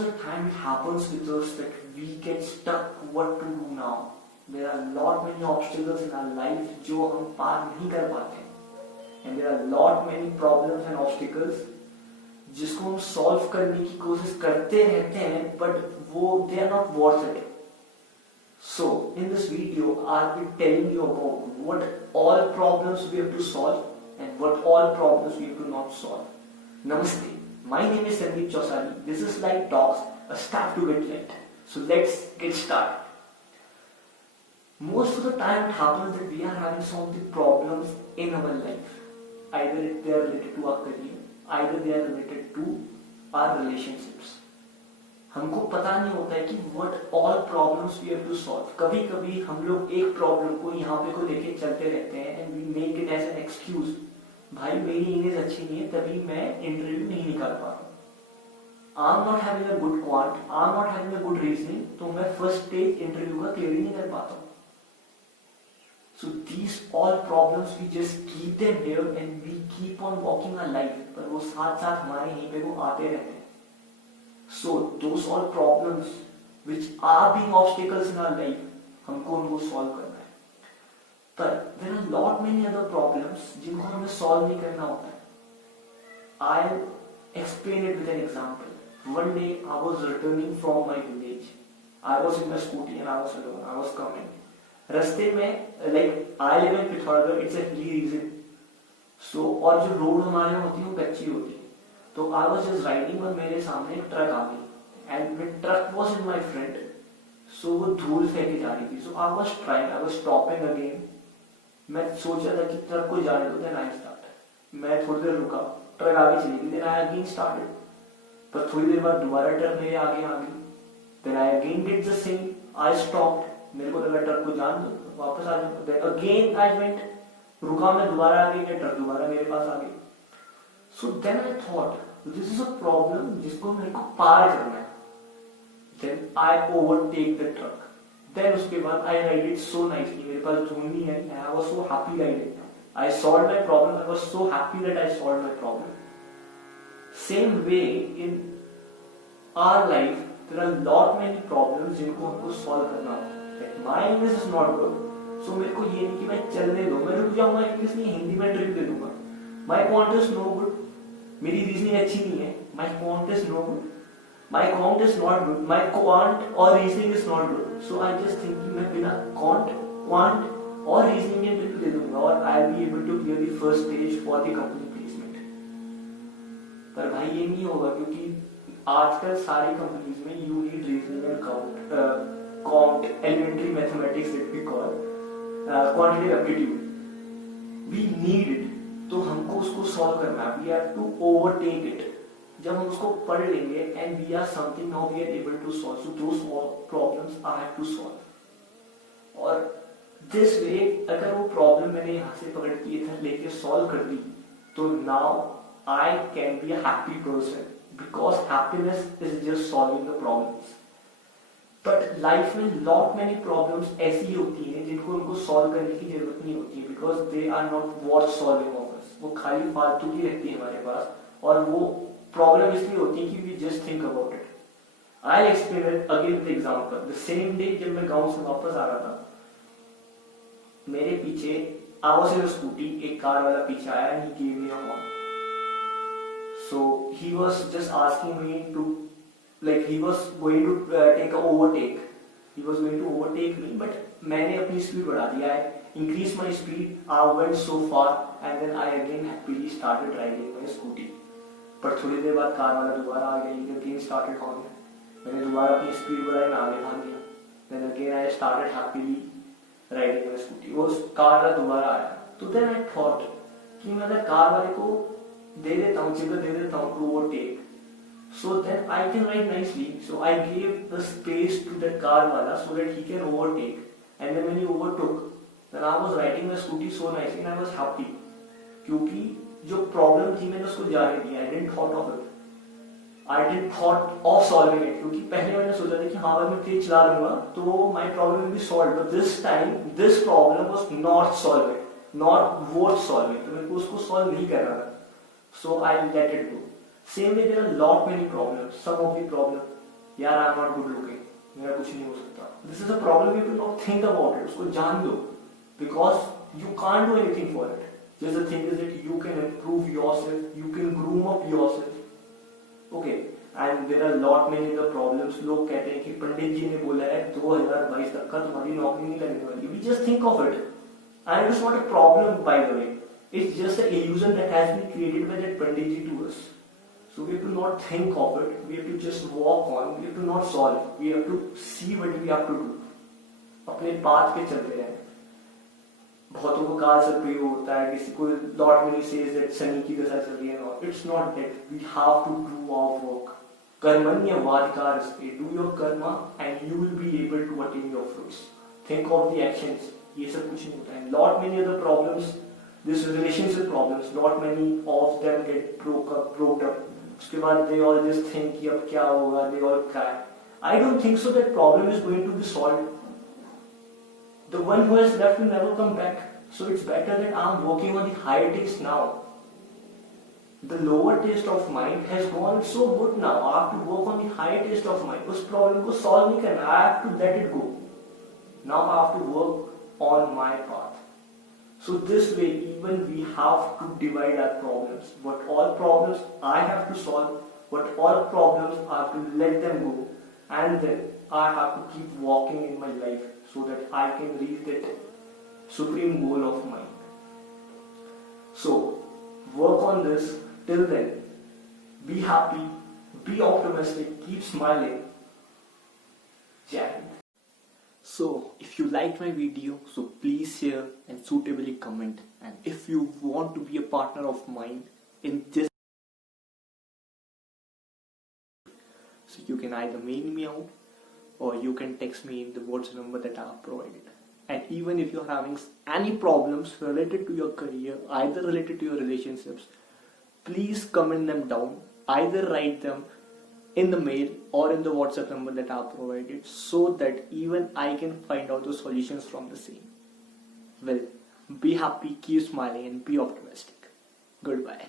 of the time it happens with us that we get stuck what to do now. There are lot many obstacles in our life जो हम पार नहीं कर पाते, and there are lot many problems and obstacles जिसको हम solve करने की कोशिश करते रहते हैं, but वो they are not worth it. So in this video I'll be telling you about what all problems we have to solve and what all problems we have to not solve. Namaste. My name is Sandeep Chausari. This is Light Talks, a start to get light. So let's get started. Most of the time it happens that we are having some of the problems in our life. Either they are related to our career, either they are related to our relationships. हमको पता नहीं होता है कि what all problems we have to solve. कभी कभी हम लोग एक प्रॉब्लम को यहाँ पे को लेके चलते रहते हैं and we make it as an excuse. भाई मेरी इंग्लिश अच्छी नहीं है तभी मैं इंटरव्यू नहीं निकाल पा रहा हूँ. I'm not having a good quant, I'm not having a good reasoning, तो मैं फर्स्ट स्टेज इंटरव्यू का क्लियर ही नहीं कर पाता हूँ. So these all problems we just keep them here and we keep on walking our life. पर वो साथ साथ हमारे यहीं पे वो आते रहते हैं. So those all problems which are being obstacles in our life, हमको उनको solve करना है. पर there are lot many other problems जिनको हमें solve नहीं करना होता है. I'll explain it with an example. One day I was returning from my village. I was in my scooty and I was alone. I was coming. रास्ते में like I live in Pithoragarh, it's a hilly region. So और जो road हमारे यहाँ होती है वो कच्ची होती है. तो I was just riding और मेरे सामने एक ट्रक आ गई. And the truck was in my front. So वो धूल फेंके जा रही थी. So I was trying, I was stopping again. मैं सोचा था कि ट्रक को जाने दो, then I started. मैं थोड़ी देर रुका, ट्रक आगे चली गई, then I again started. पर थोड़ी देर बाद दोबारा ट्रक मेरे आगे आ गई. Then I again did the same. I stopped. मेरे को लगा ट्रक को जान दो, वापस आ जाओ. Then again I went. रुका मैं दोबारा आ गई, ट्रक दोबारा मेरे पास आ गई. So then I thought, this is a problem जिसको मेरे को पार करना है. Then I overtake the truck. Then उसके बाद I ride it so nicely. मेरे पास धूल नहीं है. I was so happy riding. I solved my problem. I was so happy that I solved my problem. Same way in our life, there are lot many problems जिनको हमको solve करना होता है. Like my English is not good, so मेरे को ये नहीं कि मैं चलने दो, मैं रुक जाऊंगा इंग्लिश नहीं हिंदी में इंटरव्यू दे दूंगा. My quant is no good. मेरी रीजनिंग अच्छी नहीं है. My quant is no good. My quant is not good. My quant or reasoning is not good. So I just think कि मैं बिना quant और reasoning के इंटरव्यू दे दूंगा और I'll be able to clear the first stage for the company placement. पर भाई ये नहीं होगा क्योंकि आजकल सारी कंपनीज में you need reasoning and quant, elementary mathematics that we call quantitative aptitude. We need it. तो हमको उसको सॉल्व करना है. We have to overtake it. जब हम उसको पढ़ लेंगे and we are something now we are able to solve. So those all problems I have to solve. और this way अगर वो प्रॉब्लम मैंने यहाँ से पकड़ के इधर लेके सॉल्व कर दी तो now I can be a happy person because happiness is just solving the problems. But life में लॉट मैनी प्रॉब्लम्स ऐसी होती हैं जिनको उनको सॉल्व करने की जरूरत नहीं होती है because they are not worth solving of us. वो खाली फालतू की रहती है हमारे पास और वो प्रॉब्लम इसलिए होती है कि we just think about it. I explain it again with example. The same day जब मैं गांव से वापस आ रहा था मेरे पीछे I was in a Scooty, एक कार वाला पीछे आया and he give me a horn. So he was just asking me to like he was going to take a overtake. He was going to overtake me, but मैंने अपनी speed बढ़ा दी. I increased my speed. I went so far, and then I again happily started riding my scooty. पर थोड़ी देर बाद car वाला दोबारा आ गया. He again started honking. मैंने दोबारा अपनी स्पीड बढ़ाई, मैं आगे भाग गया. Then again I started happily riding my scooty. वो कार वाला दोबारा आया. तो then I thought कि मैं अगर कार वाले को दे देता हूँ, जगह दे देता हूँ to overtake. So then I can ride nicely. So I gave the space to that car wala so that he can overtake. And then when he overtook, then I was riding my scooty so nicely and I was happy. क्योंकि जो problem थी मैंने उसको जाने दिया. I didn't thought of it. I didn't thought of solving it. क्योंकि पहले मैंने सोचा था कि हाँ अगर मैं तेज चला लूँगा तो my problem will be solved. But this time this problem was not solved, not worth solving. तो मेरे को उसको solve नहीं करना था. So I let it go. Same way there are lot many problems. Some of the problem यार I am not good looking, मेरा कुछ नहीं हो सकता, this is a problem, you can not think about it, उसको जान लो, because you can't do anything for it. Just the thing is that you can improve yourself, you can groom up yourself. Okay, and there are lot many other problems. लोग कहते हैं कि पंडित जी ने बोला है 2022 तक का तुम्हारी नौकरी नहीं लगने वाली. We just think of it, and it is not a problem, by the way. It's just an illusion that has been created by that pandit ji to us. So we have to not think of it. We have to just walk on. We have to not solve. We have to see what we have to do. अपने path पे चलते रहें. बहुतों को काल सर्प होता है, किसी को lot many says that Shani की दशा चल रही है. No, it's not that. We have to do our work. कर्मण्यवाधिकारस्ते, do your karma and you will be able to attain your fruits. Think of the actions. ये सब कुछ नहीं होता है. Lot many other problems, this relationship problems, lot many of them get broken up. उसके बाद they all just think कि अब क्या होगा, they all cry. I don't think so that problem is going to be solved. The one who has left will never come back. So it's better that I'm working on the higher taste now. The lower taste of mind has gone so good now. I have to work on the higher taste of mind. उस problem को solve नहीं करना. I have to let it go. Now I have to work on my path. So this way, even we have to divide our problems. What all problems I have to solve, what all problems I have to let them go, and then I have to keep walking in my life so that I can reach that supreme goal of mine. So, work on this. Till then, be happy, be optimistic, keep smiling. Jai Hind. So, if you liked my video, so please share and suitably comment. And if you want to be a partner of mine in this, so you can either mail me out or you can text me in the WhatsApp number that I have provided. And even if you're having any problems related to your career, either related to your relationships, please comment them down. Either write them in the mail or in the WhatsApp number that I have provided, so that even I can find out the solutions from the same. Well, be happy, keep smiling, and be optimistic. Goodbye.